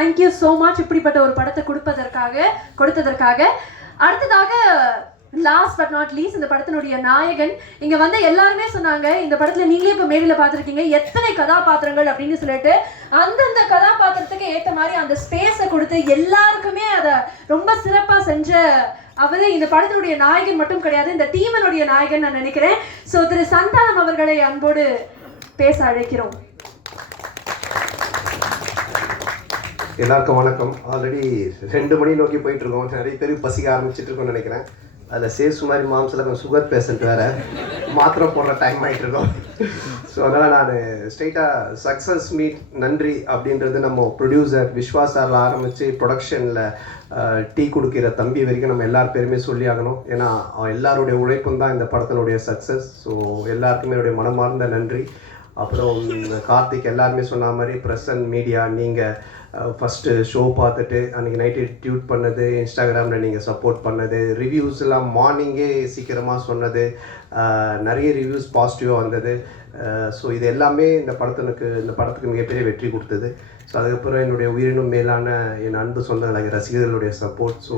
Thank you so much இப்படிப்பட்ட ஒரு படத்தை கொடுத்ததற்காக. அடுத்ததாக லாஸ்ட் பட் நாட் லீஸ்ட் இந்த படத்தினுடைய நாயகன். இங்க வந்து எல்லாருமே சொன்னாங்க இந்த படத்துல நீங்களே இப்ப மேடையில பார்த்துருக்கீங்க எத்தனை கதாபாத்திரங்கள் அப்படின்னு சொல்லிட்டு அந்தந்த கதாபாத்திரத்துக்கு ஏற்ற மாதிரி அந்த ஸ்பேஸை கொடுத்து எல்லாருக்குமே அதை ரொம்ப சிறப்பா செஞ்ச அவரே இந்த படத்தினுடைய நாயகன் மட்டும் கிடையாது, இந்த டீமனுடைய நாயகன் நான் நினைக்கிறேன். ஸோ திரு சந்தானம் அவர்களை அன்போடு பேச அழைக்கிறோம். எல்லாருக்கும் வணக்கம். ஆல்ரெடி 2 மணி நோக்கி போயிட்டு இருக்கோம். நிறைய பேருக்கு பசிக்க ஆரம்பிச்சிட்டு இருக்கோம்னு நினைக்கிறேன். அதில் சேஸ் மாதிரி மாம்ஸில் கொஞ்சம் சுகர் பேஷண்ட் வேறு மாத்திரை போடுற டைம் ஆகிட்டு இருக்கோம். ஸோ அதனால் நான் ஸ்ட்ரெயிட்டாக சக்ஸஸ் மீட் நன்றி அப்படின்றது நம்ம ப்ரொடியூசர் விஸ்வாஸ் சாரில் ஆரம்பித்து ப்ரொடக்ஷனில் டீ கொடுக்கிற தம்பி வரைக்கும் நம்ம எல்லார் பேருமே சொல்லி ஆகணும். ஏன்னா எல்லாருடைய உழைப்பும் தான் இந்த படத்தினுடைய சக்ஸஸ். ஸோ எல்லாருக்குமே என்னுடைய மனமார்ந்த நன்றி. அப்புறம் கார்த்திக் எல்லாருமே சொன்ன மாதிரி ப்ரெஸ் அண்ட் மீடியா, நீங்கள் ஃபஸ்ட்டு ஷோ பார்த்துட்டு அன்றைக்கி நைட்டு டியூட் பண்ணது, இன்ஸ்டாகிராமில் நீங்கள் சப்போர்ட் பண்ணது, ரிவ்யூஸ் எல்லாம் மார்னிங்கே சீக்கிரமாக சொன்னது, நிறைய ரிவ்யூஸ் பாசிட்டிவாக வந்தது. ஸோ இது எல்லாமே இந்த படத்துக்கு மிகப்பெரிய வெற்றி கொடுத்தது. ஸோ அதுக்கப்புறம் என்னுடைய உயிரினும் மேலான என் அன்பு சொந்தங்களாக ரசிகர்களுடைய சப்போர்ட். ஸோ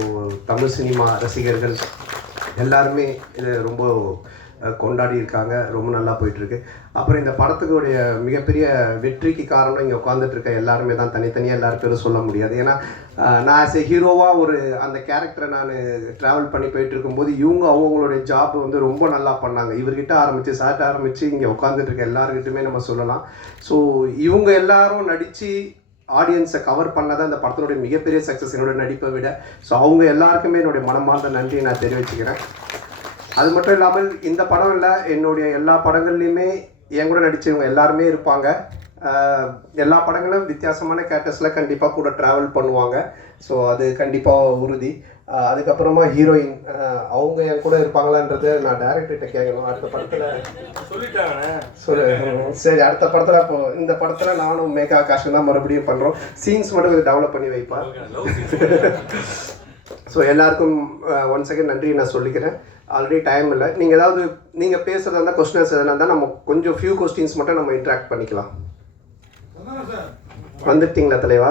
தமிழ் சினிமா ரசிகர்கள் எல்லாருமே இதை ரொம்ப கொண்டாடி இருக்காங்க. ரொம்ப நல்லா போயிட்டுருக்கு. அப்புறம் இந்த படத்துக்குடைய மிகப்பெரிய வெற்றிக்கு காரணம் இங்கே உட்காந்துட்டு இருக்க எல்லாருமே தான். தனித்தனியாக எல்லாரும் பேரும் சொல்ல முடியாது. ஏன்னா நான் ஆஸ் எ ஹீரோவாக அந்த கேரக்டரை நான் ட்ராவல் பண்ணி போயிட்டு இருக்கும்போது இவங்க அவங்களுடைய ஜாப் வந்து ரொம்ப நல்லா பண்ணாங்க. இவர்கிட்ட ஆரம்பித்து சார்ட்ட ஆரம்பித்து இங்கே உட்காந்துட்டு இருக்க எல்லாருக்கிட்டுமே நம்ம சொல்லலாம். ஸோ இவங்க எல்லாரும் நடித்து ஆடியன்ஸை கவர் பண்ணதான் இந்த படத்தினுடைய மிகப்பெரிய சக்ஸஸ் என்னோட நடிப்பை விட. ஸோ அவங்க எல்லாருக்குமே என்னுடைய மனமார்ந்த நன்றியை நான் தெரிவிச்சுக்கிறேன். அது மட்டும் இல்லாமல் இந்த படம் இல்லை, என்னுடைய எல்லா படங்கள்லையுமே என் கூட நடித்தவங்க எல்லாருமே இருப்பாங்க. எல்லா படங்களும் வித்தியாசமான கேரக்டர்ஸில் கண்டிப்பாக கூட ட்ராவல் பண்ணுவாங்க. ஸோ அது கண்டிப்பாக உறுதி. அதுக்கப்புறமா ஹீரோயின் அவங்க என் கூட இருப்பாங்களான்றது நான் டைரக்டர்கிட்ட கேட்கணும். அடுத்த படத்தில் சரி, அடுத்த படத்தில் இப்போ இந்த படத்தில் நானும் மேகா ஆகாஷும் தான் மறுபடியும் பண்ணுறோம். சீன்ஸ் மட்டும் கொஞ்சம் டெவலப் பண்ணி வைப்பேன். ஸோ எல்லாருக்கும் ஒன் செகண்ட் நன்றி நான் சொல்லிக்கிறேன். ஆல்ரெடி டைம் இல்லை. நீங்கள் பேசுகிறதா இருந்தால் கொஸ்டின்ஸ் எதனா இருந்தால் நம்ம கொஞ்சம் ஃபியூ கொஸ்டின்ஸ் மட்டும் நம்ம இன்ட்ராக்ட் பண்ணிக்கலாம். வந்துட்டீங்களா தலைவா?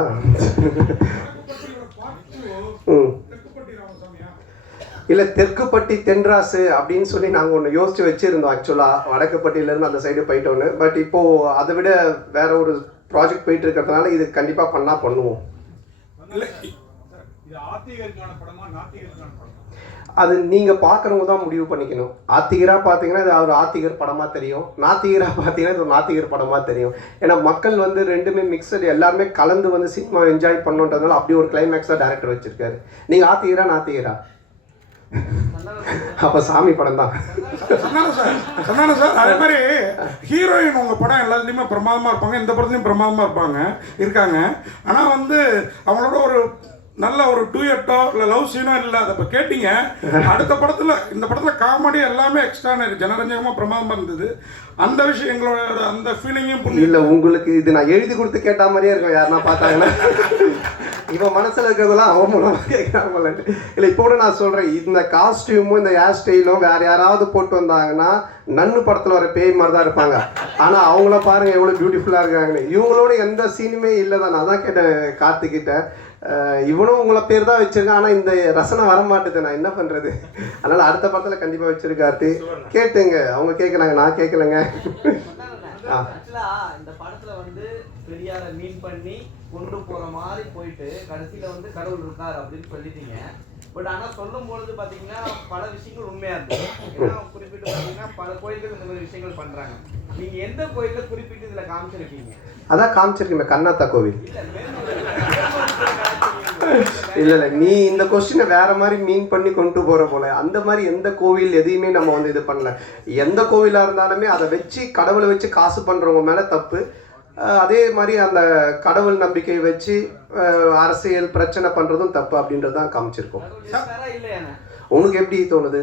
இல்லை, தெற்குப்பட்டி தென்ராசு அப்படின்னு சொல்லி நாங்கள் ஒன்று யோசித்து வச்சுருந்தோம். ஆக்சுவலாக வடக்குப்பட்டியிலேருந்து அந்த சைடு போயிட்டோன்னு. பட் இப்போது அதை விட வேறு ஒரு ப்ராஜெக்ட் போயிட்டு இருக்கிறதுனால இது கண்டிப்பாக பண்ணுவோம். அது நீங்கள் பார்க்குறவங்க தான் முடிவு பண்ணிக்கணும். ஆத்திகராக பார்த்தீங்கன்னா இது ஒரு ஆத்திகர் படமாக தெரியும், நாத்திகராக பார்த்தீங்கன்னா இது ஒரு நாத்திகர் படமாக தெரியும். ஏன்னா மக்கள் வந்து ரெண்டுமே மிக்சடு, எல்லாருமே கலந்து சினிமா என்ஜாய் பண்ணுன்றதுனால அப்படி ஒரு கிளைமேக்ஸாக டேரக்டர் வச்சுருக்காரு. நீங்கள் ஆத்திகரா நாத்திகரா? அப்போ சாமி படம் தான். சார் அதே மாதிரி ஹீரோயின் உங்கள் படம் எல்லாத்துலேயுமே பிரமாதமாக இருப்பாங்க, இந்த படத்துலையும் பிரமாதமாக இருக்காங்க. ஆனால் அவங்களோட ஒரு நல்ல ஒரு டூயட்டோ இல்லை லவ் சீனோ இல்லை. அதை இப்போ கேட்டீங்க. அடுத்த படத்தில் இந்த படத்தில் காமெடி எல்லாமே எக்ஸ்ட்ரான ஜனரஞ்சகமாக பிரமாதமாக இருந்தது. அந்த விஷயம் எங்களோட அந்த ஃபீலிங்கும் இல்லை. உங்களுக்கு இது நான் எழுதி கொடுத்து கேட்ட மாதிரியே இருக்கும். யாருன்னா பார்த்தாங்கன்னா இவன் மனசில் இருக்கிறதெல்லாம் அவன் மூலமாக கேட்குறாங்களே. இல்லை, இப்போ கூட நான் சொல்கிறேன், இந்த காஸ்டியூமும் இந்த ஹேர் ஸ்டைலும் வேறு யாராவது போட்டு வந்தாங்கன்னா நன்னு படத்தில் வர பேய் மாதிரி தான் இருப்பாங்க. ஆனால் அவங்கள பாருங்கள் எவ்வளோ பியூட்டிஃபுல்லாக இருக்காங்கன்னு. இவங்களோட எந்த சீனுமே இல்லை தான். நான் தான் கேட்டேன் கார்த்திக்கிட்ட, இவனும் உங்களை பேர் தான் வச்சிருக்கேன், ஆனால் இந்த ரசனை வர மாட்டேது, நான் என்ன பண்ணுறது? அதனால் அடுத்த படத்தில் கண்டிப்பாக வச்சிருக்காரு. கேட்டுங்க, அவங்க கேட்குறாங்க, நான் கேட்கலங்க. இந்த படத்துல பெரியார மீன் பண்ணி கொண்டு போற மாதிரி போயிட்டு கடைசியில கடவுள் இருக்கார் அப்படின்னு சொல்லிட்டீங்க. பட் ஆனா சொல்லும் பொழுது பாத்தீங்கன்னா பல விஷயங்கள் உண்மையா இருக்கு. ஏன்னா குறிப்பிட்டு பாத்தீங்கன்னா பல கோயில்கள் இந்த மாதிரி விஷயங்கள் பண்றாங்க. நீங்க எந்த கோயில குறிப்பிட்டு இதுல காமிச்சிருக்கீங்க? அதான் காமிச்சிருக்கீங்க, கண்ணாத்தா கோவில். இல்லை, நீ இந்த கொஸ்டினை வேற மாதிரி மீன் பண்ணி கொண்டு போகிற போல. அந்த மாதிரி எந்த கோவில் எதையுமே நம்ம இது பண்ணல. எந்த கோவிலாக இருந்தாலுமே அதை வச்சு கடவுளை வச்சு காசு பண்ணுறவங்க மேலே தப்பு. அதே மாதிரி அந்த கடவுள் நம்பிக்கை வச்சு அரசியல் பிரச்சனை பண்ணுறதும் தப்பு அப்படின்றது தான் காமிச்சிருக்கோம். உனக்கு எப்படி தோணுது?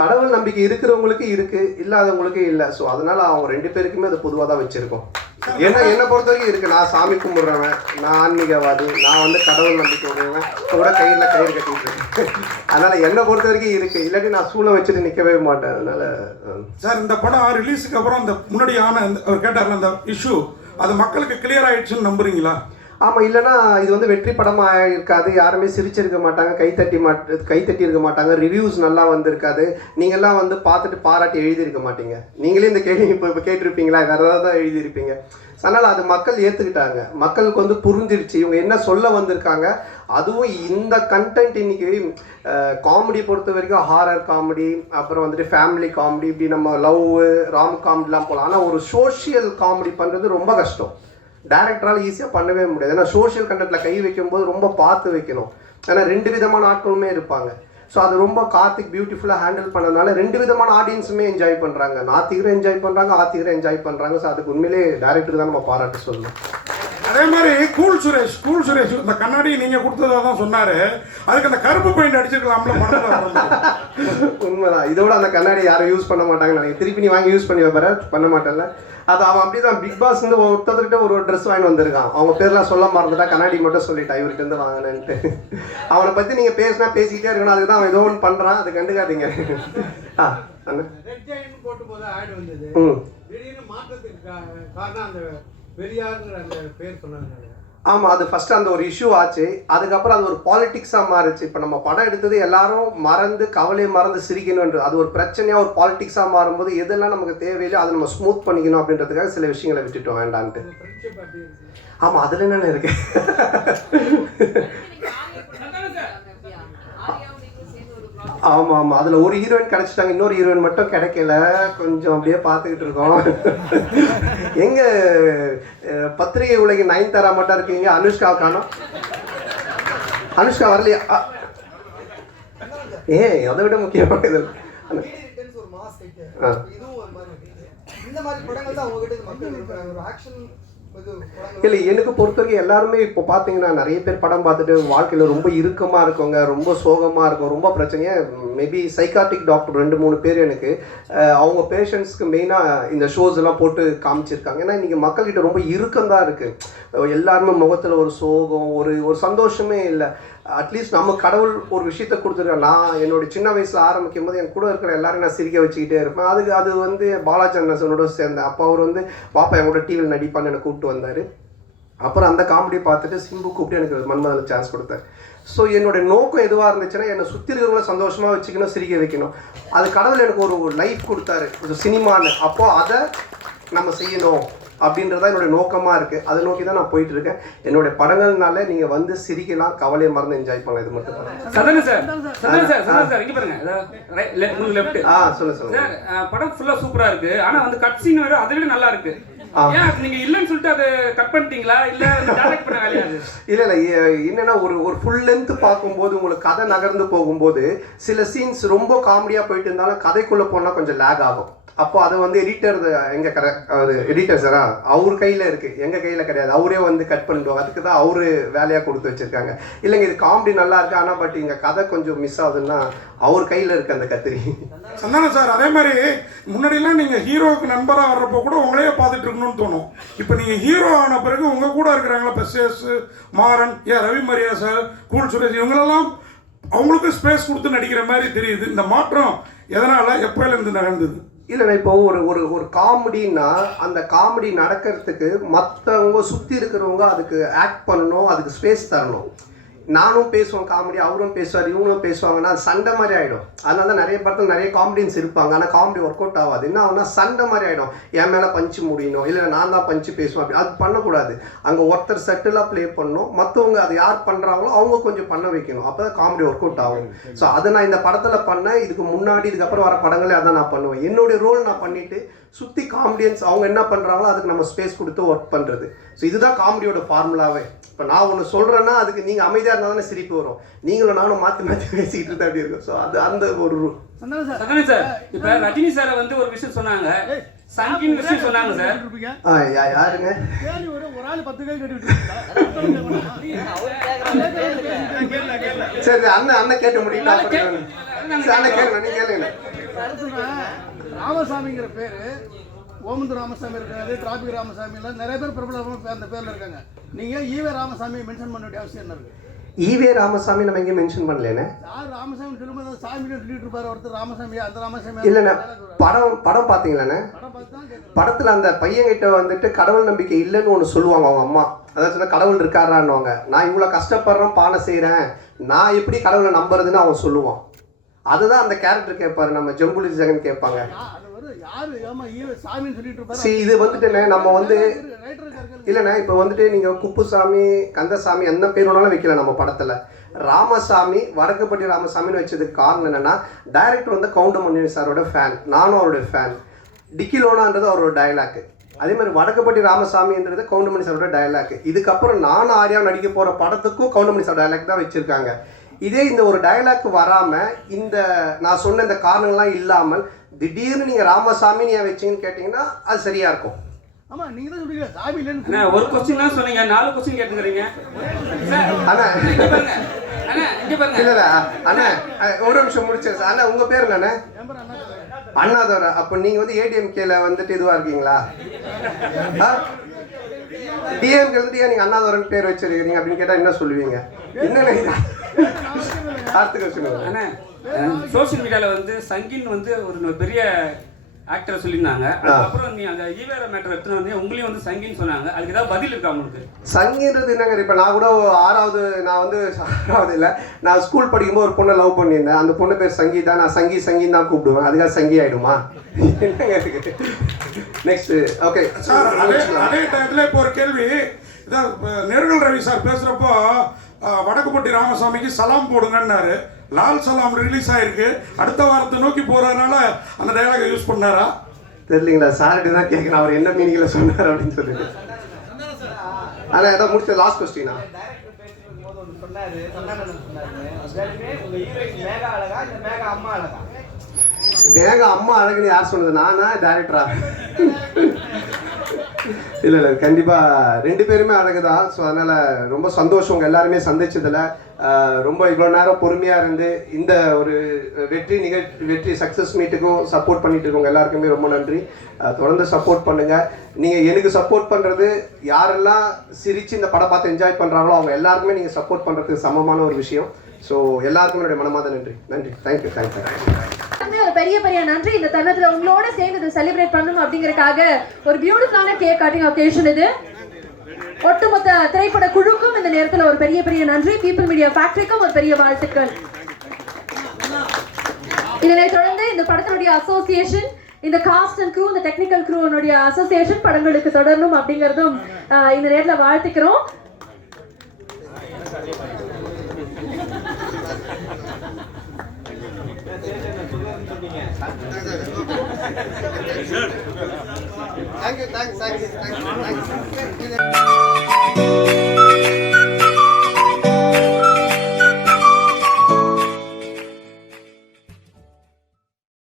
கடவுள் நம்பிக்கை இருக்கிறவங்களுக்கு இருக்கு, இல்லாதவங்களுக்கு இல்லை. ஸோ அதனால அவங்க 2 பேருக்குமே அது பொதுவாக தான் வச்சிருக்கோம். ஏன்னா என்னை பொறுத்த வரைக்கும் இருக்கு. நான் சாமி கும்பிட்றவன், நான் ஆன்மீகவாதி, நான் கடவுள் நம்பிக்கை உடையவன், கூட கையில் கயிறு கட்டிட்டு இருக்கேன். அதனால என்னை பொறுத்த வரைக்கும் இருக்கு. இல்லாட்டி நான் சூளை வச்சுட்டு நிற்கவே மாட்டேன். அதனால சார் இந்த படம் ரிலீஸுக்கு அப்புறம் அந்த முன்னாடியான கேட்டார்ல அந்த இஷ்யூ அது மக்களுக்கு கிளியர் ஆயிடுச்சுன்னு நம்புறீங்களா? ஆமாம், இல்லைனா இது வந்து வெற்றி படமாக இருக்காது, யாருமே சிரிச்சிருக்க மாட்டாங்க, கைத்தட்டி இருக்க மாட்டாங்க, ரிவ்யூஸ் நல்லா வந்திருக்காது, நீங்கள்லாம் வந்து பார்த்துட்டு பாராட்டி எழுதியிருக்க மாட்டீங்க. நீங்களே இந்த கேள்வி இப்போ கேட்டிருப்பீங்களா, வேறு ஏதாவது தான் எழுதியிருப்பீங்க. அதனால் அது மக்கள் ஏற்றுக்கிட்டாங்க, மக்களுக்கு வந்து புரிஞ்சிருச்சு இவங்க என்ன சொல்ல வந்திருக்காங்க. அதுவும் இந்த கண்டென்ட் இன்னைக்கு காமெடி பொறுத்த வரைக்கும் ஹாரர் காமெடி, அப்புறம் வந்துட்டு ஃபேமிலி காமெடி, இப்படி நம்ம லவ் ராம் காமெடிலாம் போகலாம். ஆனால் ஒரு சோஷியல் காமெடி பண்ணுறது ரொம்ப கஷ்டம். டைரக்டரால் ஈஸியாக பண்ணவே முடியாது. ஏன்னா சோஷியல் கண்டென்ட்டில் கை வைக்கும்போது ரொம்ப பார்த்து வைக்கணும். ஏன்னா 2 விதமான ஆட்களுமே இருப்பாங்க. ஸோ அது ரொம்ப கார்த்திக் பியூட்டிஃபுல்லாக ஹேண்டில் பண்ணதுனால 2 விதமான ஆடியன்ஸுமே என்ஜாய் பண்ணுறாங்க. நாத்திகரும் என்ஜாய் பண்ணுறாங்க, ஆத்திகரும் என்ஜாய் பண்ணுறாங்க. ஸோ அதுக்கு உண்மையிலே டைரக்டர் தான் நம்ம பாராட்டு சொல்லணும். அதே மாதிரி கூல் சுரேஷ் இந்த கண்ணாடி நீங்கள் கொடுத்ததா தான் சொன்னார். அதுக்கு அந்த கருப்பு பெயிண்ட் அடிச்சிருக்கலாம்ல படத்தில். உண்மைதான். இதோட அந்த கண்ணாடி யாரும் யூஸ் பண்ண மாட்டாங்கன்னு நினைக்கிறேன். திருப்பி நீ வாங்கி யூஸ் பண்ணி வைப்பார, பண்ண மாட்டேன்ல. அது அவன் அப்படி தான் பிக் பாஸ் வந்து ஒருத்தர்கிட்ட ஒரு ட்ரெஸ் வாங்கி வந்திருக்கான். அவங்க பேர்லாம் சொல்ல மறந்துட்டா, கண்ணாடி மட்டும் சொல்லிட்டா இவர்கிட்ட இருந்து வாங்கினேன்ட்டு. அவனை பற்றி நீங்கள் பேசிக்கிட்டே இருக்கணும். அதுக்கு தான் அவன் ஏதோ ஒன்று பண்ணுறான், அது கண்டுக்காதீங்க. போட்டு போது ஆடு வந்தது, திடீர்னு மாற்றத்துக்கு காரணம் அந்த பெரியாருங்கிற அந்த பேர் சொன்னாங்க. ஆமாம், அது ஃபஸ்ட்டு அந்த ஒரு இஷ்யூ ஆச்சு. அதுக்கப்புறம் அது ஒரு பாலிட்டிக்ஸாக மாறிச்சு. இப்போ நம்ம படம் எடுத்தது எல்லாரும் மறந்து கவலையை மறந்து சிரிக்கணுன்ற அது ஒரு பிரச்சனையாக ஒரு பாலிட்டிக்ஸாக மாறும்போது எதெல்லாம் நமக்கு தேவையில்லையோ அதை நம்ம ஸ்மூத் பண்ணிக்கணும் அப்படின்றதுக்காக சில விஷயங்களை விட்டுட்டோம் வேண்டான்ட்டு. ஆமாம், அதில் என்னென்ன இருக்கு. ஆமாம், அதில் ஒரு ஹீரோயின் கிடச்சிட்டாங்க, இன்னொரு ஹீரோயின் மட்டும் கிடைக்கல. கொஞ்சம் அப்படியே பார்த்துக்கிட்டு இருக்கோம். பத்திரிகை உலகின் நயன்தாரா மட்டும் இருக்கீங்க, அனுஷ்கா காணோம். அனுஷ்கா வரலையா? அதை விட முக்கியமான இது இல்லை, எனக்கு பொறுத்த வரைக்கும் எல்லாருமே இப்போ பார்த்தீங்கன்னா நிறைய பேர் படம் பார்த்துட்டு வாழ்க்கையில் ரொம்ப இறுக்கமாக இருக்கவங்க, ரொம்ப சோகமாக இருக்கும், ரொம்ப பிரச்சனையாக மேபி சைக்காட்டிக் டாக்டர் 2-3 பேர் எனக்கு அவங்க பேஷண்ட்ஸ்க்கு மெயினாக இந்த ஷோஸ் எல்லாம் போட்டு காமிச்சிருக்காங்க. ஏன்னா இன்றைக்கி மக்கள்கிட்ட ரொம்ப இறுக்கம் தான் இருக்குது. எல்லாருமே முகத்தில் ஒரு சோகம், ஒரு சந்தோஷமே இல்லை. அட்லீஸ்ட் நம்ம கடவுள் ஒரு விஷயத்த கொடுத்துருக்கேன். நான் என்னோட சின்ன வயசில் ஆரம்பிக்கும் போது என் கூட இருக்கிற எல்லாரும் நான் சிரிக்க வச்சுக்கிட்டே இருப்பேன். அது வந்து பாலாஜி அண்ணனோட சேர்ந்தேன். அப்போ அவர் வந்து பாப்பா என் கூட டிவியில் நடிப்பான்னு எனக்கு கூப்பிட்டு வந்தார். அப்புறம் அந்த காமெடி பார்த்துட்டு சிம்பு கூப்பிட்டு எனக்கு மன்மதனில் சான்ஸ் கொடுத்தார். ஸோ என்னோட நோக்கம் எதுவாக இருந்துச்சுன்னா என்னை சுற்றி இருக்கிறவங்கள சந்தோஷமாக வச்சுக்கணும், சிரிக்க வைக்கணும். அது கடவுள் எனக்கு ஒரு லைஃப் கொடுத்தாரு, ஒரு சினிமான்னு. அப்போது அதை நம்ம செய்யணும் அப்படின்றதான் என்னோட நோக்கமாக இருக்குது. அதை நோக்கி தான் நான் போயிட்டு இருக்கேன். என்னோட படங்கள்னால நீங்கள் வந்து சிரிக்கலாம், கவலையை மறந்து என்ஜாய் பண்ணலாம். இது மட்டும் சொல்லுங்க. படம் ஃபுல்லாக சூப்பராக இருக்கு. ஆனால் வந்து கட் சீன் வேறு அதை விட நல்லா இருக்கு. நீங்க இல்லன்னு சொல்லிட்டு அதை கட் பண்ணிட்டீங்களா இல்ல டைரக்ட் பண்ண வேலையா? இல்ல என்னன்னா ஒரு ஃபுல் லென்த் பார்க்கும்போது உங்களுக்கு கதை நகர்ந்து போகும்போது சில சீன்ஸ் ரொம்ப காமெடியா போயிட்டு இருந்தாலும் கதைக்குள்ள போனா கொஞ்சம் லேக் ஆகும். அப்போ அது வந்து எடிட்டர் எங்க எடிட்டர் சாரா அவர் கையில இருக்கு, எங்க கையில கிடையாது. அவரே வந்து கட் பண்ணிடுவாங்க. அதுக்கு தான் அவரு வேலையா கொடுத்து வச்சிருக்காங்க. இல்லைங்க இது காமெடி நல்லா இருக்கு, ஆனா பட் இங்க கதை கொஞ்சம் மிஸ் ஆகுதுன்னா அவர் கையில இருக்கு அந்த கத்திரி. சந்தானம் சார், அதே மாதிரி முன்னாடிலாம் நீங்க ஹீரோவுக்கு நண்பராக வர்றப்போ கூட உங்களையே பார்த்துட்டு இருக்கணும்னு தோணும். இப்போ நீங்க ஹீரோ ஆன பிறகு உங்க கூட இருக்கிறாங்களா பெசேஸ், மாறன், ரவி மரியா சார், கூல் சுரேஷ், இவங்களெல்லாம் அவங்களுக்கு ஸ்பேஸ் கொடுத்து நடிக்கிற மாதிரி தெரியுது. இந்த மாற்றம் எதனால, எப்போலேருந்து நடந்தது? இல்லைண்ணா, இப்போ ஒரு காமெடின்னா அந்த காமெடி நடக்கிறதுக்கு மற்றவங்க சுற்றி இருக்கிறவங்க அதுக்கு ஆக்ட் பண்ணணும், அதுக்கு ஸ்பேஸ் தரணும். நானும் பேசுவேன் காமெடி, அவரும் பேசுவார், இவங்களும் பேசுவாங்கன்னா அது சண்டை மாதிரி ஆகிடும். அதனால தான் நிறைய படத்தில் நிறைய காமெடியன்ஸ் இருப்பாங்க, ஆனால் காமெடி ஒர்க் அவுட் ஆகாது. என்ன ஆகுனா சண்டை மாதிரி ஆகிடும். என் மேலே பஞ்சு முடியணும், இல்லை நான் தான் பஞ்சு பேசுவேன், அப்படி அது பண்ணக்கூடாது. அங்கே ஒருத்தர் செட்டிலாக ப்ளே பண்ணணும், மற்றவங்க அது யார் பண்ணுறாங்களோ அவங்க கொஞ்சம் பண்ண வைக்கணும். அப்போ தான் காமெடி ஒர்க் அவுட் ஆகும். ஸோ அதை நான் இந்த படத்தில் பண்ணேன். இதுக்கு முன்னாடி இதுக்கப்புறம் வர படங்களே அதான் நான் பண்ணுவேன். என்னுடைய ரோல் நான் பண்ணிவிட்டு சுற்றி காமெடியன்ஸ் அவங்க என்ன பண்ணுறாங்களோ அதுக்கு நம்ம ஸ்பேஸ் கொடுத்து ஒர்க் பண்ணுறது. ஸோ இதுதான் காமெடியோட ஃபார்முலாவே. இப்போ நான் ஒன்று சொல்கிறேன்னா அதுக்கு நீங்கள் அமைதியாக இருந்தால் தானே சிரிப்பு வரும். நீங்களும் நானும் மாற்றி பேசிக்கிட்டு இருந்தால் அப்படி இருக்கும். ஸோ அது அந்த ஒரு சார் இப்போ ரஜினி சாரை வந்து ஒரு விஷயம் சொன்னாங்க, சங்கின் விஷயம் சொன்னாங்க சார். யாருங்க? சரி அண்ணன் கேட்க முடியும். அண்ணன் கேளுங்க, நீ கேளுங்க. ராமசாமிங்கிற பேரு ஓமந்து ராமசாமி இருக்காரு, டிராபிக் ராமசாமி இல்லை, நிறைய பேர் பிரபலமாக அந்த பேரில் இருக்காங்க. நீங்கள் ஈவே ராமசாமியை மென்ஷன் பண்ண வேண்டிய அவசியம் என்ன இருக்கு? ஈவே ராமசாமி நம்ம எங்கேயும் மென்ஷன் பண்ணலேண்ணே. யார் ராமசாமி சொல்லும்போது சாமின்னு சொல்லிட்டு இருப்பாரு ஒருத்தர், ராமசாமி அந்த ராமசாமி இல்லைண்ணே, படம் பார்த்தீங்களாண்ணே? படம் பார்த்து தான் கேட்குறேன். படத்தில் அந்த பையன்கிட்ட வந்துட்டு கடவுள் நம்பிக்கை இல்லைன்னு ஒன்று சொல்லுவாங்க அவங்க அம்மா. அதாவது சொன்னால் கடவுள் இருக்காரான்னுவாங்க. நான் இவ்வளோ கஷ்டப்படுறேன், பானை செய்கிறேன், நான் எப்படி கடவுளை நம்புறதுன்னு அவன் சொல்லுவான். அதுதான் அந்த கேரக்டர் கேட்பாரு, நம்ம ஜம்புலி ஜெகன் கேட்பாங்க. யாரு ஏமா சாமின்னு சொல்லிட்டு இருப்பாரு. சரி, இது வந்துட்டுண்ணே நம்ம வந்து ரைட்டர் இருக்காரு. இல்லைண்ணே, இப்போ வந்துட்டு நீங்கள் குப்புசாமி, கந்தசாமி எந்த பேர் வேணாலும் வைக்கல நம்ம படத்தில். ராமசாமி, வடக்குப்பட்டி ராமசாமின்னு வச்சதுக்கு காரணம் என்னென்னா, டைரக்டர் வந்து கவுண்டமணி சாரோட ஃபேன், நானும் அவருடைய ஃபேன். டிக்கிலோனான்றது அவரோட டயலாக்கு. அதே மாதிரி வடக்குப்பட்டி ராமசாமின்றது கவுண்டமணி சாரோட டயலாக்கு. இதுக்கப்புறம் நானும் ஆர்யா நடிக்க போகிற படத்துக்கும் கவுண்டமணி சார் டயலாக் தான் வச்சுருக்காங்க. இதே இந்த ஒரு டயலாக் வராமல், இந்த நான் சொன்ன இந்த காரணங்கள்லாம் இல்லாமல் திடீர்னு நீங்கள் ராமசாமின்னு ஏன் வச்சிங்கன்னு கேட்டிங்கன்னா அது சரியாக இருக்கும். ஆமா, நீங்க தான் சொல்றீங்க சாமி இல்லைன்னு. அண்ணா ஒரு கொஸ்டின் தான் சொன்னீங்க, 4 கொஸ்டின் கேட்டுக்கிறீங்க. அண்ணா இங்க பாருங்க அண்ணா, இங்க பாருங்க. இல்லை அண்ணா, ஒரு நிமிஷம் முடிச்சேன் சார். அண்ணா உங்கள் பேர் என்னண்ணே? அண்ணாதோர. அப்போ நீங்கள் வந்து ஏடிஎம்கேல வந்துட்டு இதுவாக இருக்கீங்களா? டிஎம்கே வந்துட்டு ஏன் நீங்கள் அண்ணாதோரன் பேர் வச்சிருக்கீங்க அப்படின்னு கேட்டால் என்ன சொல்லுவீங்க? என்னென்ன அடுத்த கொஸ்டின். அண்ணா சோசியல் மீடியால வந்து சங்கின் வந்து ஒரு பெரிய ஆக்டரை சொல்லியிருந்தாங்க. அதுக்கப்புறம் நீ அந்த ஈவேரா மேட்டர் எடுத்துன்னு வந்து உங்களையும் வந்து சங்கின்னு சொன்னாங்க. அதுக்கு ஏதாவது பதில் இருக்கா உங்களுக்கு? சங்கின்றது என்னங்க? இப்போ நான் கூட 6வது இல்லை, நான் ஸ்கூல் படிக்கும்போது ஒரு பொண்ணை லவ் பண்ணியிருந்தேன். அந்த பொண்ணு பேர் சங்கீதா. நான் சங்கின்னு தான் கூப்பிடுவேன். அதுக்காக சங்கி ஆகிடுமா? என்னங்க இருக்கு? நெக்ஸ்ட். ஓகே சார், அதே டயத்தில் இப்போ ஒரு கேள்வி. இதான் நேர்கள் ரவி சார் பேசுகிறப்போ வடக்குப்பட்டி ராமசாமிக்கு சலாம் போடுங்கன்னாரு. லால் சலாம் ரிலீஸ் ஆயிருக்கு, அடுத்த வாரத்தை நோக்கி போறதுனால அந்த டயலாக யூஸ் பண்ணாரா தெரியலீங்களா? சார்கிட்ட தான் கேட்குறேன் அவர் என்ன மீனிங்ல சொன்னார் அப்படின்னு சொல்லிட்டு. ஆனால் ஏதாவது முடிச்ச லாஸ்ட் கொஸ்டினா? டைரக்டர் பேசிக்கும் போது ஒன்று சொன்னாரு, உங்க ஹீரோயின் மேகா அழகா இல்ல மேகா அம்மா அழகா? மேகா அம்மா அழகுன்னு யார் சொன்னது? நானா டைரக்டரா? இல்லை கண்டிப்பாக 2 பேருமே அழகு தான். ஸோ அதனால் ரொம்ப சந்தோஷம் உங்கள் எல்லாருமே சந்திச்சதில். ரொம்ப இவ்வளோ நேரம் பொறுமையாக இருந்து இந்த ஒரு வெற்றி சக்ஸஸ் மீட்டுக்கும் சப்போர்ட் பண்ணிட்டு இருக்கவங்க எல்லாருக்குமே ரொம்ப நன்றி. தொடர்ந்து சப்போர்ட் பண்ணுங்கள். நீங்கள் எனக்கு சப்போர்ட் பண்ணுறது, யாரெல்லாம் சிரித்து இந்த படம் பார்த்து என்ஜாய் பண்ணுறாங்களோ அவங்க எல்லாருக்குமே நீங்கள் சப்போர்ட் பண்ணுறதுக்கு சமமான ஒரு விஷயம். ஸோ எல்லாருக்குமே என்னுடைய மனமார்ந்த நன்றி. தேங்க்யூ. ஒரு பெரிய நன்றி. இந்த தருணத்துல உங்களோட சேர்ந்து இதை செலிப்ரேட் பண்ணணும் அப்படிங்கறதுக்காக ஒரு பியூட்டிஃபுல்லான கேக் கட்டிங் ஒகேஷன் இது. ஒட்டுமொத்த திரைப்பட குழுக்கும் இந்த நேரத்துல ஒரு பெரிய நன்றி. பீப்பிள் மீடியா ஃபேக்டரிக்கும் ஒரு பெரிய வாழ்த்துக்கள். இதனை தொடர்ந்து இந்த படத்தினுடைய அசோசியேஷன், இந்த காஸ்ட் அண்ட் க்ரூ, இந்த டெக்னிக்கல் க்ரூனுடைய அசோசியேஷன் படங்களுக்கு தொடரணும் அப்படிங்கறதும் இந்த நேரத்துல வாழ்த்துக்கிறோம். Thank you.